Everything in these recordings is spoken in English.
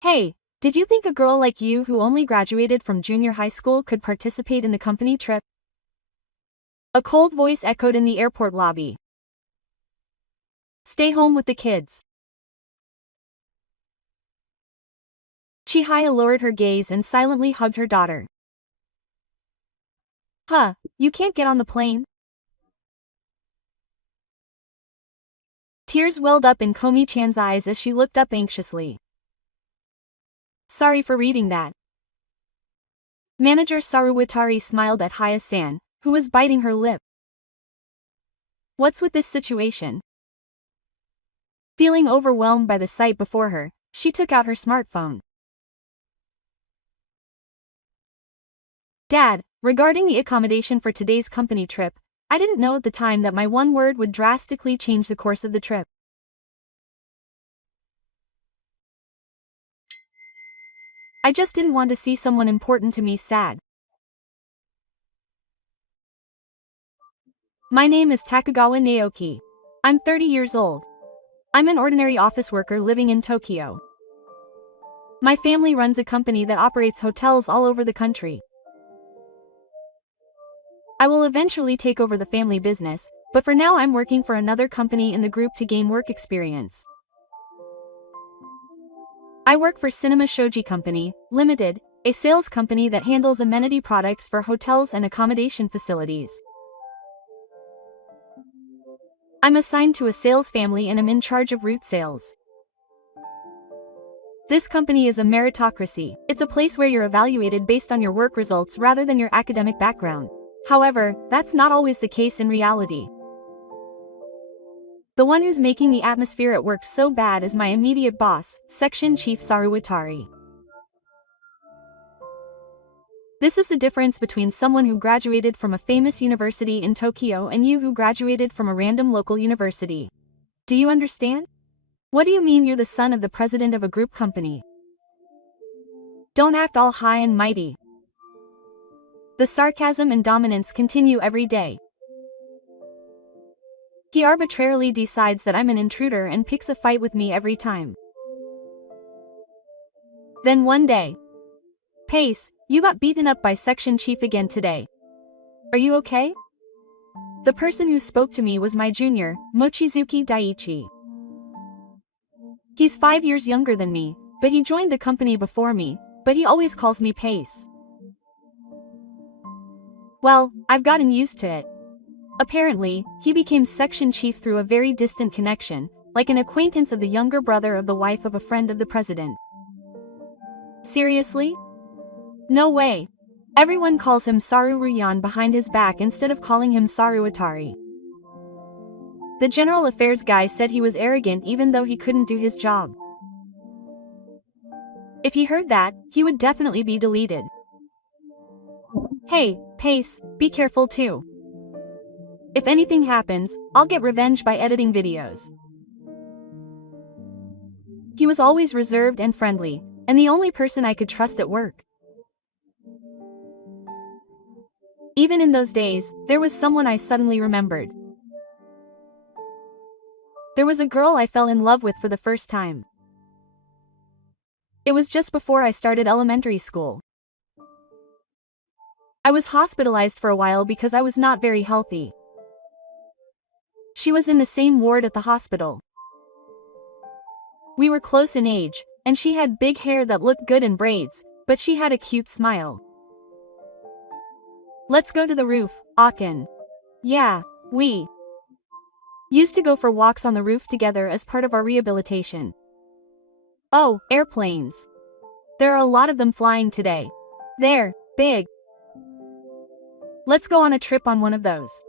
Hey, did you think a girl like you who only graduated from junior high school could participate in the company trip? A cold voice echoed in the airport lobby. Stay home with the kids. Chihaya lowered her gaze and silently hugged her daughter. Huh, you can't get on the plane? Tears welled up in Komi-chan's eyes as she looked up anxiously. Sorry for reading that. Manager Saruwatari smiled at Haya-san, who was biting her lip. What's with this situation? Feeling overwhelmed by the sight before her, she took out her smartphone. Dad, regarding the accommodation for today's company trip, I didn't know at the time that my one word would drastically change the course of the trip. I just didn't want to see someone important to me sad. My name is Takagawa Naoki. I'm 30 years old. I'm an ordinary office worker living in Tokyo. My family runs a company that operates hotels all over the country. I will eventually take over the family business, but for now I'm working for another company in the group to gain work experience. I work for Cinema Shoji Company, Limited, a sales company that handles amenity products for hotels and accommodation facilities. I'm assigned to a sales family and am in charge of route sales. This company is a meritocracy. It's a place where you're evaluated based on your work results rather than your academic background. However, that's not always the case in reality. The one who's making the atmosphere at work so bad is my immediate boss, Section Chief Saruwatari. This is the difference between someone who graduated from a famous university in Tokyo and you who graduated from a random local university. Do you understand? What do you mean you're the son of the president of a group company? Don't act all high and mighty. The sarcasm and dominance continue every day. He arbitrarily decides that I'm an intruder and picks a fight with me every time. Then one day, Pace, you got beaten up by Section Chief again today. Are you okay? The person who spoke to me was my junior, Mochizuki Daiichi. He's 5 years younger than me, but he joined the company before me, but he always calls me Pace. Well, I've gotten used to it. Apparently, he became section chief through a very distant connection, like an acquaintance of the younger brother of the wife of a friend of the president. Seriously? No way. Everyone calls him Saru Ruyan behind his back instead of calling him Saruwatari. The general affairs guy said he was arrogant even though he couldn't do his job. If he heard that, he would definitely be deleted. Hey, Pace, be careful too. If anything happens, I'll get revenge by editing videos. He was always reserved and friendly, and the only person I could trust at work. Even in those days, there was someone I suddenly remembered. There was a girl I fell in love with for the first time. It was just before I started elementary school. I was hospitalized for a while because I was not very healthy. She was in the same ward at the hospital. We were close in age, and she had big hair that looked good in braids, but she had a cute smile. Let's go to the roof, Akin. Yeah, we used to go for walks on the roof together as part of our rehabilitation. Oh, airplanes. There are a lot of them flying today. They're big. Let's go on a trip on one of those.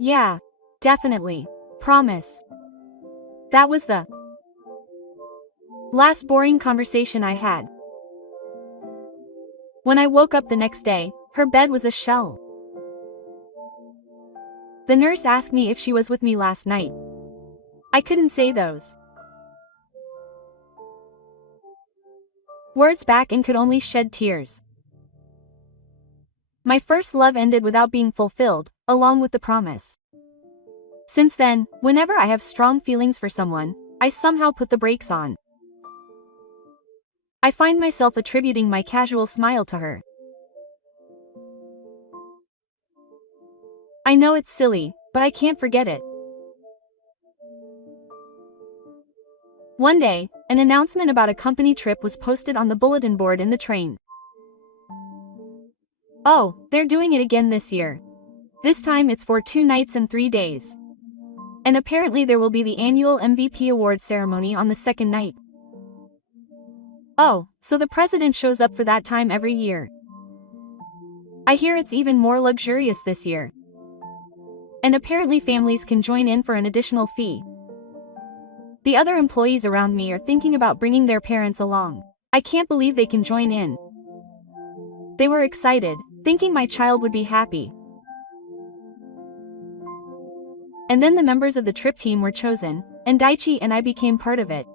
Yeah. Definitely. Promise. That was the last boring conversation I had. When I woke up the next day, her bed was a shell. The nurse asked me if she was with me last night. I couldn't say those words back and could only shed tears. My first love ended without being fulfilled, along with the promise. Since then, whenever I have strong feelings for someone, I somehow put the brakes on. I find myself attributing my casual smile to her. I know it's silly, but I can't forget it. One day, an announcement about a company trip was posted on the bulletin board in the train. Oh, they're doing it again this year. This time it's for 2 nights and 3 days. And apparently there will be the annual MVP award ceremony on the second night. Oh, so the president shows up for that time every year. I hear it's even more luxurious this year. And apparently families can join in for an additional fee. The other employees around me are thinking about bringing their parents along. I can't believe they can join in. They were excited, thinking my child would be happy. And then the members of the trip team were chosen, and Daichi and I became part of it.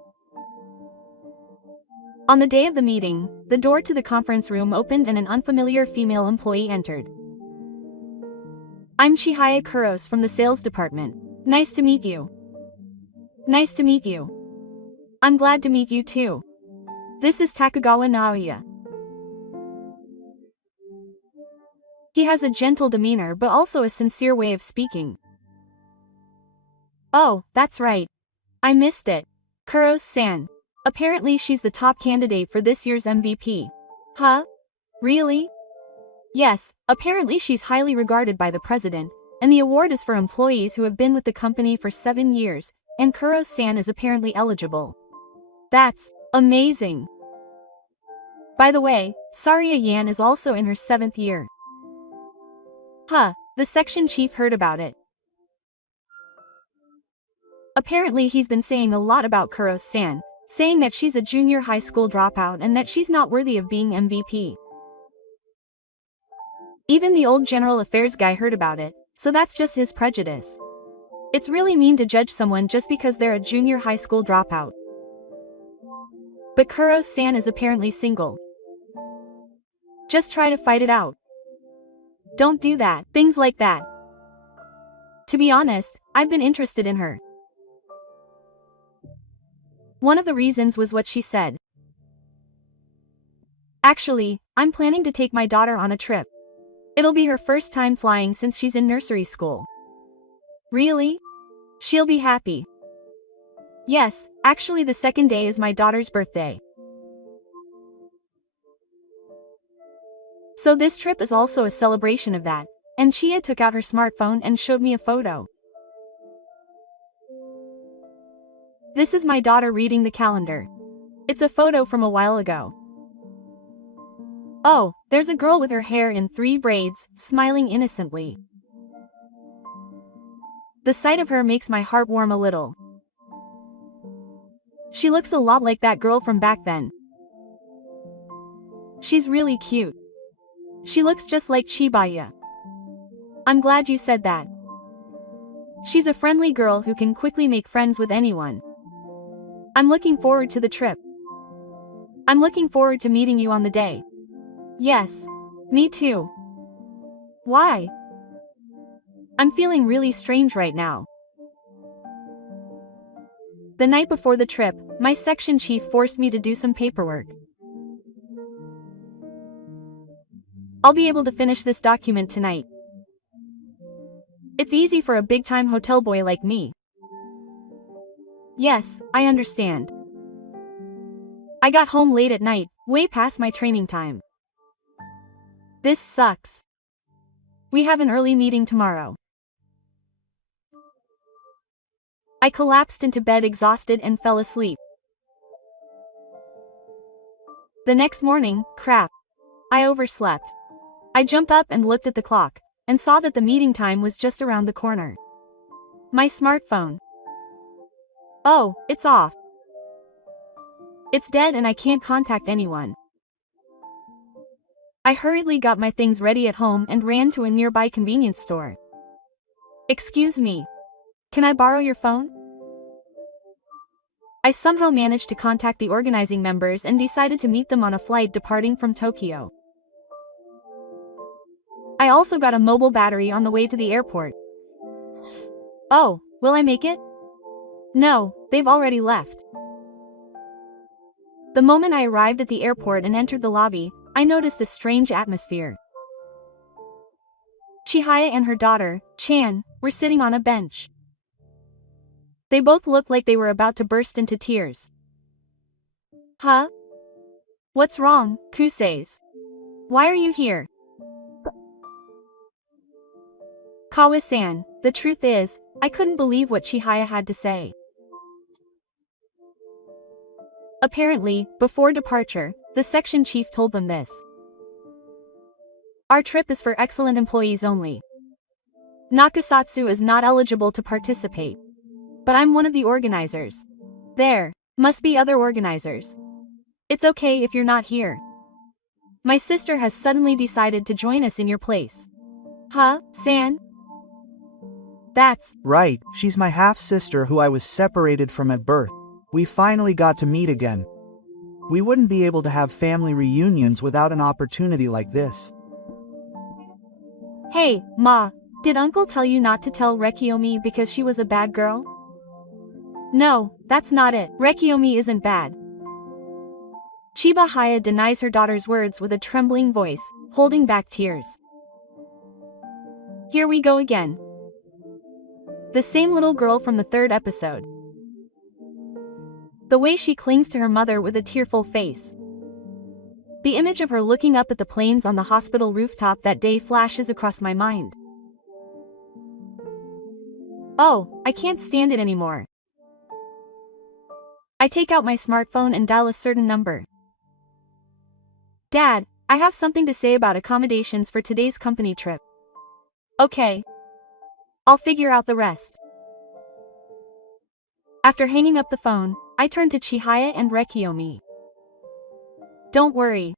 On the day of the meeting, the door to the conference room opened and an unfamiliar female employee entered. I'm Chihaya Kuros from the sales department. Nice to meet you. Nice to meet you. I'm glad to meet you too. This is Takagawa Naoya. He has a gentle demeanor but also a sincere way of speaking. Oh, that's right. I missed it. Kuros-san. Apparently she's the top candidate for this year's MVP. Huh? Really? Yes, apparently she's highly regarded by the president, and the award is for employees who have been with the company for 7 years, and Kuros-san is apparently eligible. That's amazing. By the way, Saria Yan is also in her 7th year. Huh, the section chief heard about it. Apparently he's been saying a lot about Kuros-san, saying that she's a junior high school dropout and that she's not worthy of being MVP. Even the old general affairs guy heard about it, so that's just his prejudice. It's really mean to judge someone just because they're a junior high school dropout. But Kuros-san is apparently single. Just try to fight it out. Don't do that, things like that. To be honest, I've been interested in her. One of the reasons was what she said. Actually, I'm planning to take my daughter on a trip. It'll be her first time flying since she's in nursery school. Really? She'll be happy. Yes, actually the second day is my daughter's birthday. So this trip is also a celebration of that, and Chia took out her smartphone and showed me a photo. This is my daughter reading the calendar. It's a photo from a while ago. Oh, there's a girl with her hair in 3 braids, smiling innocently. The sight of her makes my heart warm a little. She looks a lot like that girl from back then. She's really cute. She looks just like Chibaya. I'm glad you said that. She's a friendly girl who can quickly make friends with anyone. I'm looking forward to the trip. I'm looking forward to meeting you on the day. Yes. Me too. Why? I'm feeling really strange right now. The night before the trip, my section chief forced me to do some paperwork. I'll be able to finish this document tonight. It's easy for a big-time hotel boy like me. Yes, I understand. I got home late at night, way past my training time. This sucks. We have an early meeting tomorrow. I collapsed into bed exhausted and fell asleep. The next morning, crap. I overslept. I jumped up and looked at the clock, and saw that the meeting time was just around the corner. My smartphone. Oh, it's off. It's dead and I can't contact anyone. I hurriedly got my things ready at home and ran to a nearby convenience store. Excuse me. Can I borrow your phone? I somehow managed to contact the organizing members and decided to meet them on a flight departing from Tokyo. I also got a mobile battery on the way to the airport. Oh, will I make it? No, they've already left. The moment I arrived at the airport and entered the lobby, I noticed a strange atmosphere. Chihaya and her daughter, Chan, were sitting on a bench. They both looked like they were about to burst into tears. Huh? What's wrong, Kuseis? Why are you here? Kawa-san, the truth is, I couldn't believe what Chihaya had to say. Apparently, before departure, the section chief told them this. Our trip is for excellent employees only. Nakasatsu is not eligible to participate. But I'm one of the organizers. There must be other organizers. It's okay if you're not here. My sister has suddenly decided to join us in your place. Huh, San? That's right, she's my half-sister who I was separated from at birth. We finally got to meet again. We wouldn't be able to have family reunions without an opportunity like this. Hey, Ma, did Uncle tell you not to tell Rekiomi because she was a bad girl? No, that's not it. Rekiomi isn't bad. Chihaya denies her daughter's words with a trembling voice, holding back tears. Here we go again. The same little girl from the third episode. The way she clings to her mother with a tearful face. The image of her looking up at the planes on the hospital rooftop that day flashes across my mind. Oh, I can't stand it anymore. I take out my smartphone and dial a certain number. Dad, I have something to say about accommodations for today's company trip. Okay. I'll figure out the rest. After hanging up the phone, I turn to Chihaya and Rekiomi. Don't worry.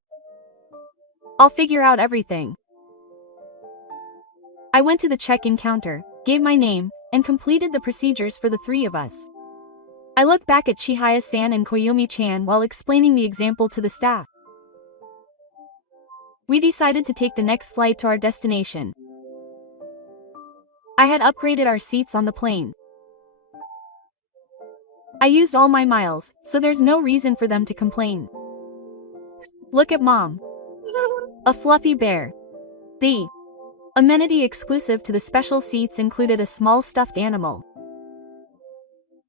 I'll figure out everything. I went to the check-in counter, gave my name, and completed the procedures for the three of us. I looked back at Chihaya-san and Koyomi-chan while explaining the example to the staff. We decided to take the next flight to our destination. I had upgraded our seats on the plane. I used all my miles, so there's no reason for them to complain. Look at Mom. A fluffy bear. The amenity exclusive to the special seats included a small stuffed animal.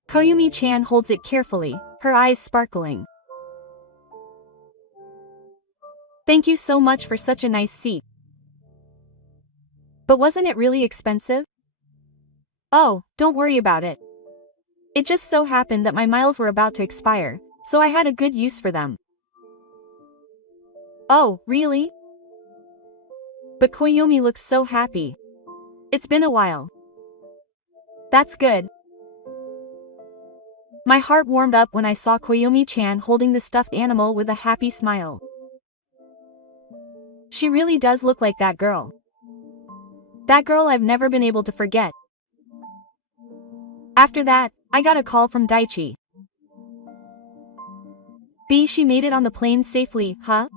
Koyumi-chan holds it carefully, her eyes sparkling. Thank you so much for such a nice seat. But wasn't it really expensive? Oh, don't worry about it. It just so happened that my miles were about to expire, so I had a good use for them. Oh, really? But Koyomi looks so happy. It's been a while. That's good. My heart warmed up when I saw Koyomi-chan holding the stuffed animal with a happy smile. She really does look like that girl. That girl I've never been able to forget. After that, I got a call from Daichi. She made it on the plane safely, huh?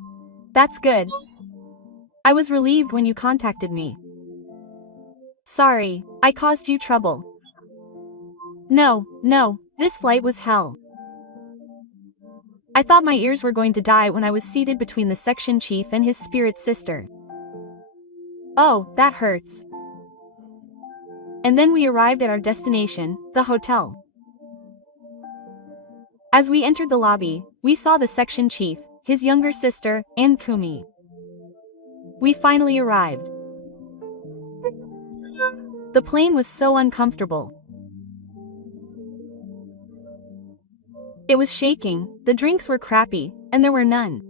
That's good. I was relieved when you contacted me. Sorry, I caused you trouble. No, this flight was hell. I thought my ears were going to die when I was seated between the section chief and his spirit sister. Oh, that hurts. And then we arrived at our destination, the hotel. As we entered the lobby, we saw the section chief, his younger sister, and Kumi. We finally arrived. The plane was so uncomfortable. It was shaking, the drinks were crappy, and there were none.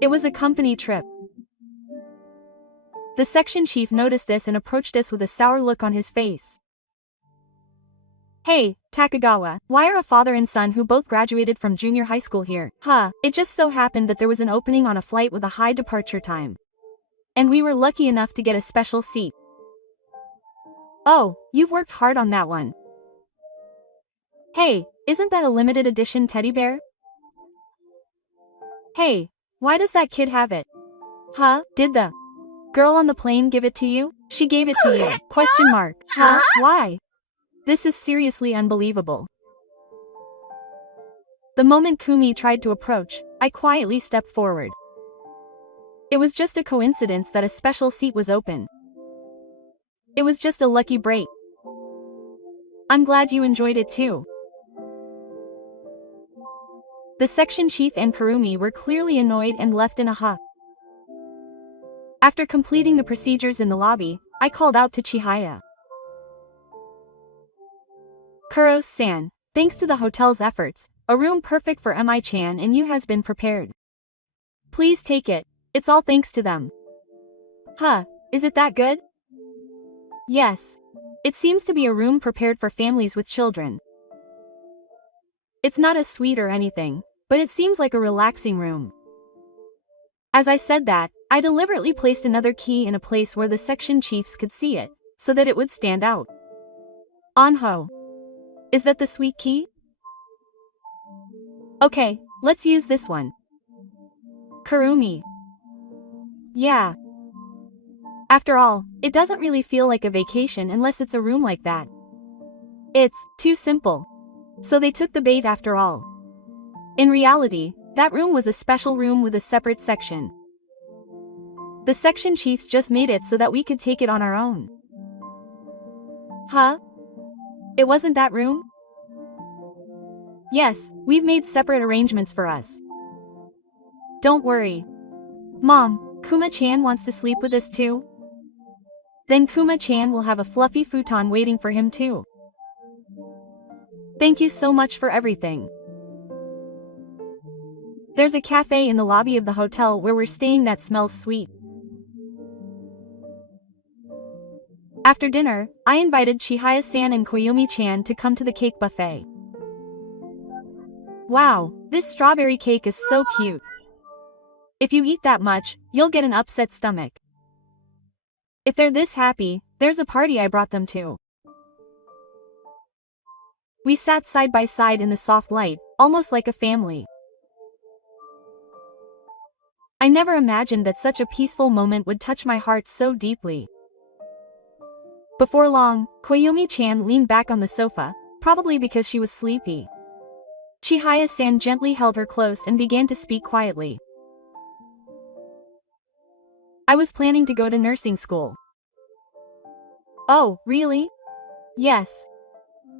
It was a company trip. The section chief noticed us and approached us with a sour look on his face. Hey, Takagawa, why are a father and son who both graduated from junior high school here? It just so happened that there was an opening on a flight with a high departure time. And we were lucky enough to get a special seat. Oh, you've worked hard on that one. Hey, isn't that a limited edition teddy bear? Hey, why does that kid have it? Did the girl on the plane give it to you? She gave it to you. Question mark. Why? This is seriously unbelievable. The moment Kumi tried to approach, I quietly stepped forward. It was just a coincidence that a special seat was open. It was just a lucky break. I'm glad you enjoyed it too. The section chief and Kurumi were clearly annoyed and left in a huff. After completing the procedures in the lobby, I called out to Chihaya. Kuros-san, thanks to the hotel's efforts, a room perfect for Mi-chan and you has been prepared. Please take it, it's all thanks to them. Huh, is it that good? Yes. It seems to be a room prepared for families with children. It's not a suite or anything, but it seems like a relaxing room. As I said that, I deliberately placed another key in a place where the section chiefs could see it, so that it would stand out. Anho. Is that the suite key? Okay, let's use this one. Kurumi. Yeah. After all, it doesn't really feel like a vacation unless it's a room like that. It's too simple. So they took the bait after all. In reality, that room was a special room with a separate section. The section chiefs just made it so that we could take it on our own. Huh? It wasn't that room? Yes, we've made separate arrangements for us. Don't worry. Mom, Kuma-chan wants to sleep with us too? Then Kuma-chan will have a fluffy futon waiting for him too. Thank you so much for everything. There's a cafe in the lobby of the hotel where we're staying that smells sweet. After dinner, I invited Chihaya-san and Koyumi-chan to come to the cake buffet. Wow, this strawberry cake is so cute. If you eat that much, you'll get an upset stomach. If they're this happy, there's a party I brought them to. We sat side by side in the soft light, almost like a family. I never imagined that such a peaceful moment would touch my heart so deeply. Before long, Koyumi-chan leaned back on the sofa, probably because she was sleepy. Chihaya-san gently held her close and began to speak quietly. I was planning to go to nursing school. Oh, really? Yes.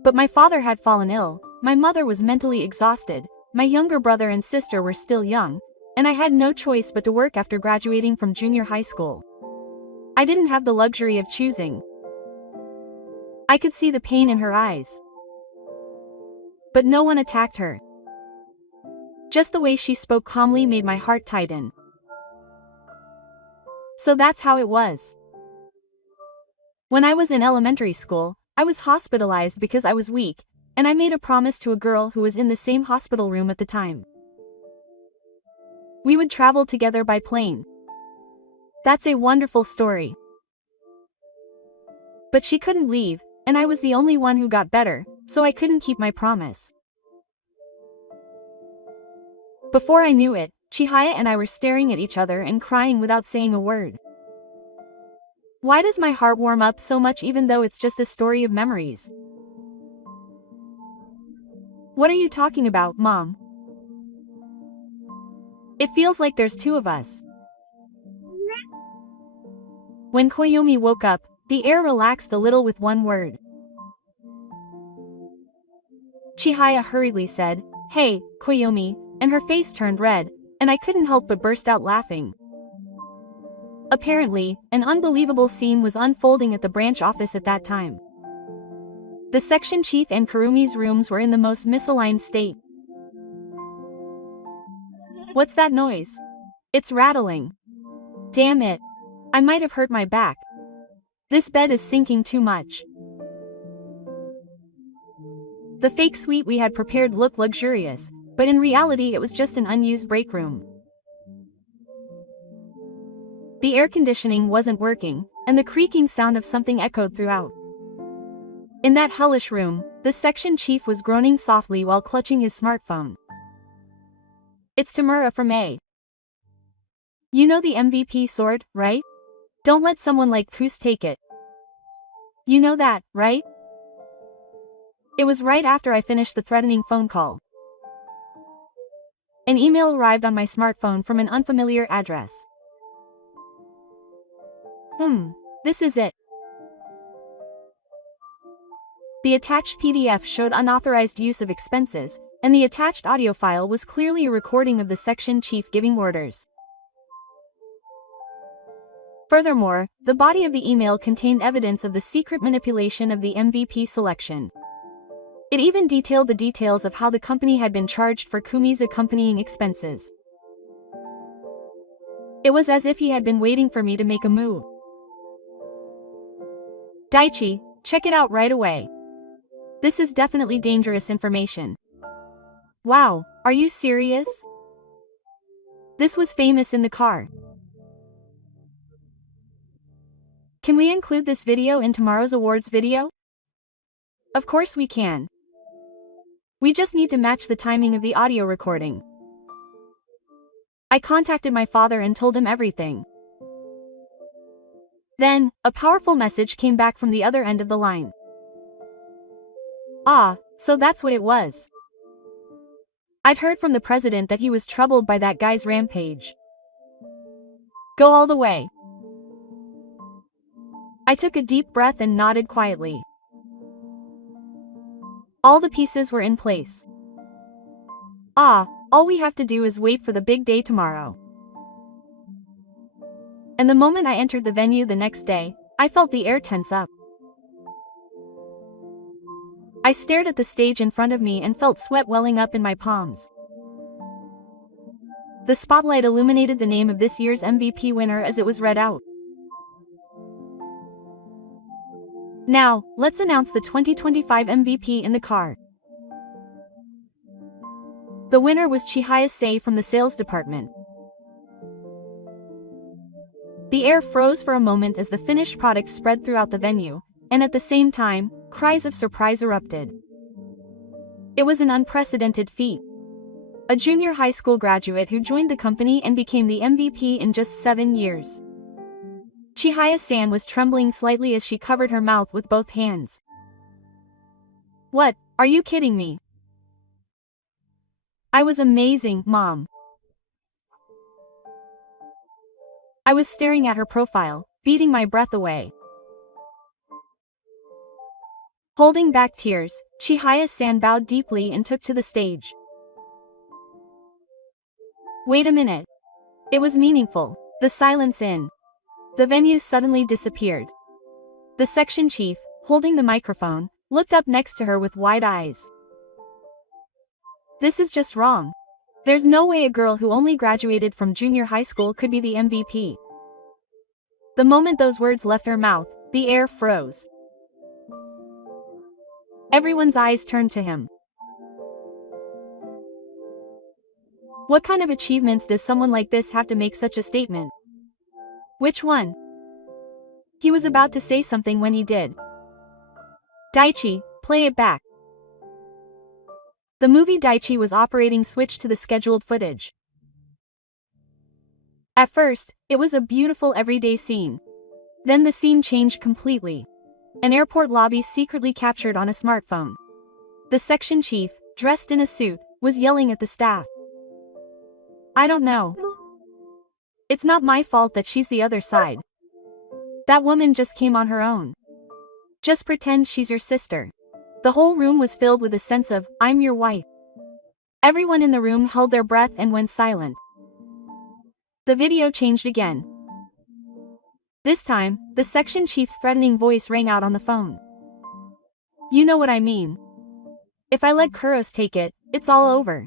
But my father had fallen ill, my mother was mentally exhausted, my younger brother and sister were still young, and I had no choice but to work after graduating from junior high school. I didn't have the luxury of choosing. I could see the pain in her eyes. But no one attacked her. Just the way she spoke calmly made my heart tighten. So that's how it was. When I was in elementary school, I was hospitalized because I was weak, and I made a promise to a girl who was in the same hospital room at the time. We would travel together by plane. That's a wonderful story. But she couldn't leave, and I was the only one who got better, so I couldn't keep my promise. Before I knew it, Chihaya and I were staring at each other and crying without saying a word. Why does my heart warm up so much even though it's just a story of memories? What are you talking about, Mom? It feels like there's two of us. When Koyomi woke up, the air relaxed a little with one word. Chihaya hurriedly said, "Hey, Koyomi," and her face turned red, and I couldn't help but burst out laughing. Apparently, an unbelievable scene was unfolding at the branch office at that time. The section chief and Kurumi's rooms were in the most misaligned state. What's that noise? It's rattling. Damn it. I might have hurt my back. This bed is sinking too much. The fake suite we had prepared looked luxurious, but in reality it was just an unused break room. The air conditioning wasn't working, and the creaking sound of something echoed throughout. In that hellish room, the section chief was groaning softly while clutching his smartphone. It's Tamura from A. You know the MVP sword, right? Don't let someone like Kus take it. You know that, right? It was right after I finished the threatening phone call. An email arrived on my smartphone from an unfamiliar address. This is it. The attached PDF showed unauthorized use of expenses, and the attached audio file was clearly a recording of the section chief giving orders. Furthermore, the body of the email contained evidence of the secret manipulation of the MVP selection. It even detailed the details of how the company had been charged for Kumi's accompanying expenses. It was as if he had been waiting for me to make a move. Daichi, check it out right away. This is definitely dangerous information. Wow, are you serious? This was famous in the car. Can we include this video in tomorrow's awards video? Of course we can. We just need to match the timing of the audio recording. I contacted my father and told him everything. Then, a powerful message came back from the other end of the line. Ah, so that's what it was. I'd heard from the president that he was troubled by that guy's rampage. Go all the way. I took a deep breath and nodded quietly. All the pieces were in place. All we have to do is wait for the big day tomorrow. And the moment I entered the venue the next day, I felt the air tense up. I stared at the stage in front of me and felt sweat welling up in my palms. The spotlight illuminated the name of this year's MVP winner as it was read out. Now, let's announce the 2025 MVP in the car. The winner was Chihaya from the sales department. The air froze for a moment as the finished product spread throughout the venue, and at the same time, cries of surprise erupted. It was an unprecedented feat. A junior high school graduate who joined the company and became the MVP in just 7 years. Chihaya-san was trembling slightly as she covered her mouth with both hands. What, are you kidding me? I was amazing, Mom. I was staring at her profile, beating my breath away. Holding back tears, Chihaya-san bowed deeply and took to the stage. Wait a minute. It was meaningful. The silence in the venue suddenly disappeared. The section chief, holding the microphone, looked up next to her with wide eyes. This is just wrong. There's no way a girl who only graduated from junior high school could be the MVP. The moment those words left her mouth, the air froze. Everyone's eyes turned to him. What kind of achievements does someone like this have to make such a statement? Which one? He was about to say something when he did. Daichi, play it back. The movie Daichi was operating switched to the scheduled footage. At first, it was a beautiful everyday scene. Then the scene changed completely. An airport lobby secretly captured on a smartphone. The section chief, dressed in a suit, was yelling at the staff. I don't know. It's not my fault that she's the other side. That woman just came on her own. Just pretend she's your sister. The whole room was filled with a sense of, I'm your wife. Everyone in the room held their breath and went silent. The video changed again. This time, the section chief's threatening voice rang out on the phone. You know what I mean. If I let Kuros take it, it's all over.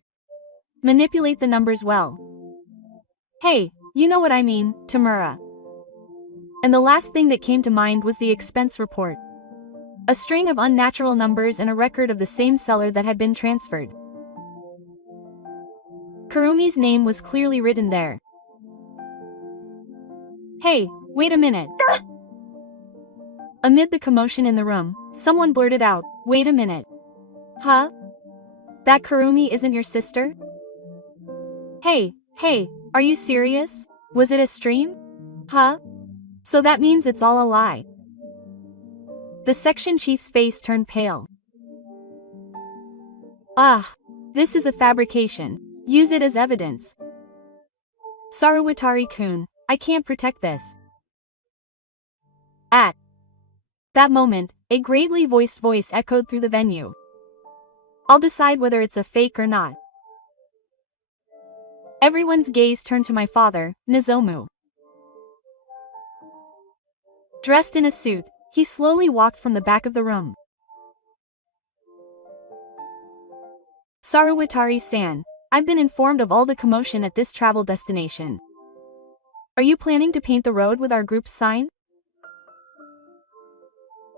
Manipulate the numbers well. Hey, you know what I mean, Tamura. And the last thing that came to mind was the expense report. A string of unnatural numbers and a record of the same seller that had been transferred. Kurumi's name was clearly written there. Hey, wait a minute. Amid the commotion in the room, someone blurted out, wait a minute. Huh? That Kurumi isn't your sister? Hey, are you serious? Was it a stream? Huh? So that means it's all a lie. The section chief's face turned pale. This is a fabrication. Use it as evidence. Saruwatari-kun, I can't protect this. At that moment, a gravely voiced voice echoed through the venue. I'll decide whether it's a fake or not. Everyone's gaze turned to my father, Nozomu. Dressed in a suit, he slowly walked from the back of the room. Saruwatari-san, I've been informed of all the commotion at this travel destination. Are you planning to paint the road with our group's sign?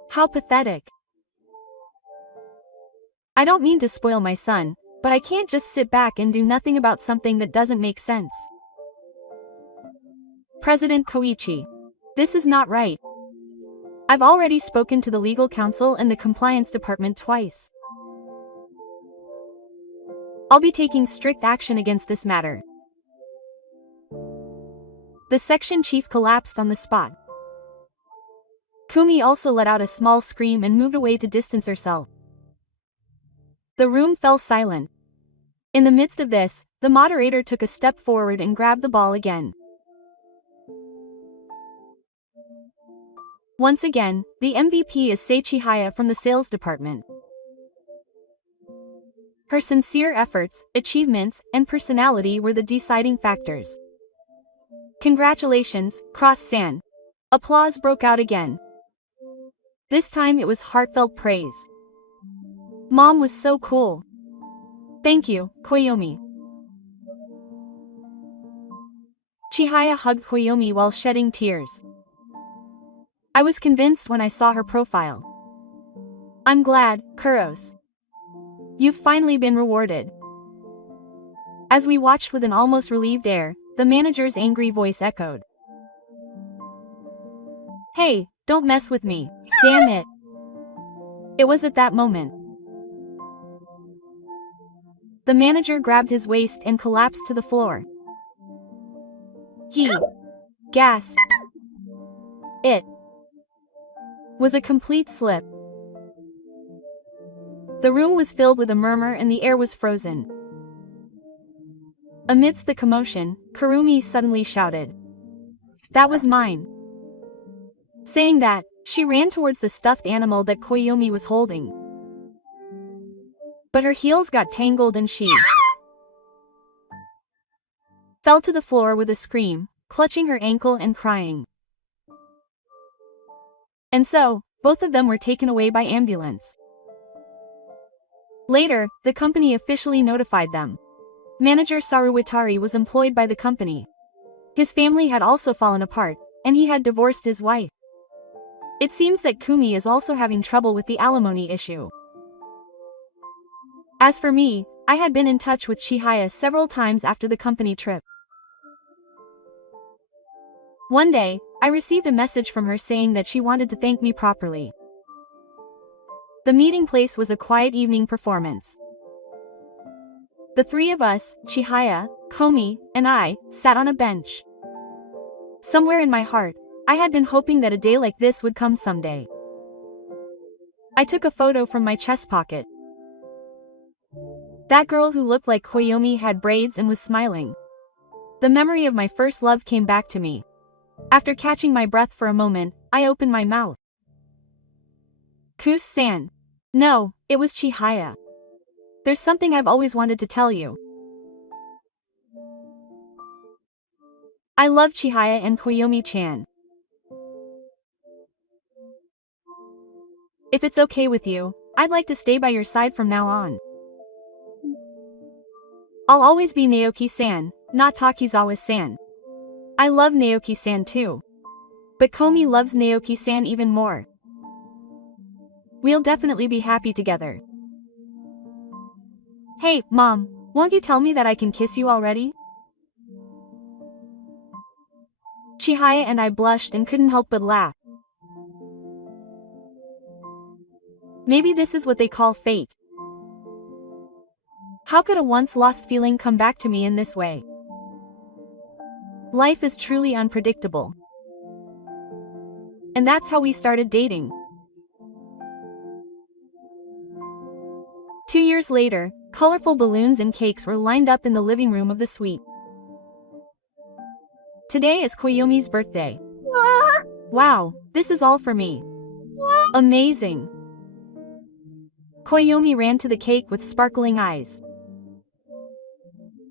How pathetic. I don't mean to spoil my son, but I can't just sit back and do nothing about something that doesn't make sense. President Koichi. This is not right. I've already spoken to the legal counsel and the compliance department twice. I'll be taking strict action against this matter. The section chief collapsed on the spot. Kumi also let out a small scream and moved away to distance herself. The room fell silent. In the midst of this, the moderator took a step forward and grabbed the ball again. Once again, the MVP is Sei Chihaya from the sales department. Her sincere efforts, achievements, and personality were the deciding factors. Congratulations, Cross-san. Applause broke out again. This time it was heartfelt praise. Mom was so cool. Thank you, Koyomi. Chihaya hugged Koyomi while shedding tears. I was convinced when I saw her profile. I'm glad, Kuros. You've finally been rewarded. As we watched with an almost relieved air, the manager's angry voice echoed. Hey, don't mess with me, damn it. It was at that moment. The manager grabbed his waist and collapsed to the floor. He gasped. It was a complete slip. The room was filled with a murmur and the air was frozen. Amidst the commotion, Kurumi suddenly shouted, "That was mine." Saying that, she ran towards the stuffed animal that Koyomi was holding. But her heels got tangled and she fell to the floor with a scream, clutching her ankle and crying. And so, both of them were taken away by ambulance. Later, the company officially notified them. Manager Saruwatari was employed by the company. His family had also fallen apart, and he had divorced his wife. It seems that Kumi is also having trouble with the alimony issue. As for me, I had been in touch with Chihaya several times after the company trip. One day, I received a message from her saying that she wanted to thank me properly. The meeting place was a quiet evening performance. The three of us, Chihaya, Komi, and I, sat on a bench. Somewhere in my heart, I had been hoping that a day like this would come someday. I took a photo from my chest pocket. That girl who looked like Koyomi had braids and was smiling. The memory of my first love came back to me. After catching my breath for a moment, I opened my mouth. Kus-san. No, it was Chihaya. There's something I've always wanted to tell you. I love Chihaya and Koyomi-chan. If it's okay with you, I'd like to stay by your side from now on. I'll always be Naoki-san, not Takizawa-san. I love Naoki-san too. But Komi loves Naoki-san even more. We'll definitely be happy together. Hey, Mom, won't you tell me that I can kiss you already? Chihaya and I blushed and couldn't help but laugh. Maybe this is what they call fate. How could a once-lost feeling come back to me in this way? Life is truly unpredictable. And that's how we started dating. 2 years later, Colorful balloons and cakes were lined up in the living room of the suite. Today is Koyomi's birthday. Wow, this is all for me. Amazing. Koyomi ran to the cake with sparkling eyes.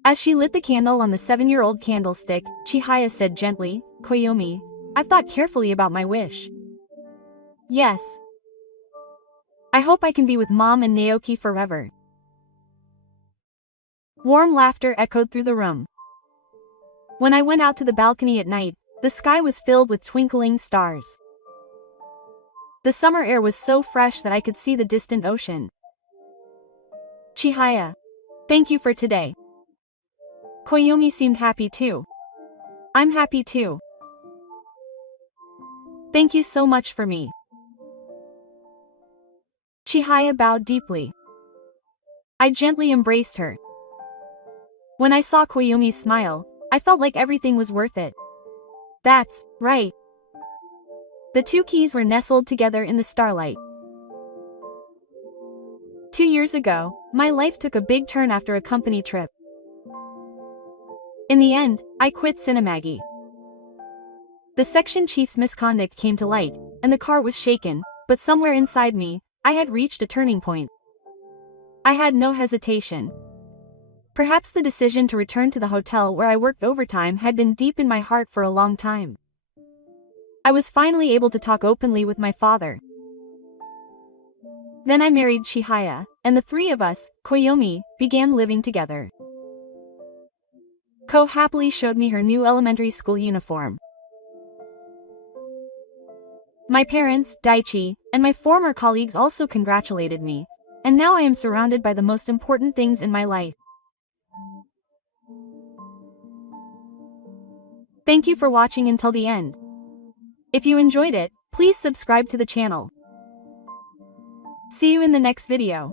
As she lit the candle on the 7-year-old candlestick, Chihaya said gently, "Koyomi, I've thought carefully about my wish. Yes. I hope I can be with Mom and Naoki forever." Warm laughter echoed through the room. When I went out to the balcony at night, the sky was filled with twinkling stars. The summer air was so fresh that I could see the distant ocean. Chihaya, thank you for today. Koyomi seemed happy too. I'm happy too. Thank you so much for me. Chihaya bowed deeply. I gently embraced her. When I saw Koyomi's smile, I felt like everything was worth it. That's right. The two keys were nestled together in the starlight. 2 years ago, my life took a big turn after a company trip. In the end, I quit Cinemagi. The section chief's misconduct came to light, and the car was shaken, but somewhere inside me, I had reached a turning point. I had no hesitation. Perhaps the decision to return to the hotel where I worked overtime had been deep in my heart for a long time. I was finally able to talk openly with my father. Then I married Chihaya, and the three of us, Koyomi, began living together. Ko happily showed me her new elementary school uniform. My parents, Daichi, and my former colleagues also congratulated me, and now I am surrounded by the most important things in my life. Thank you for watching until the end. If you enjoyed it, please subscribe to the channel. See you in the next video.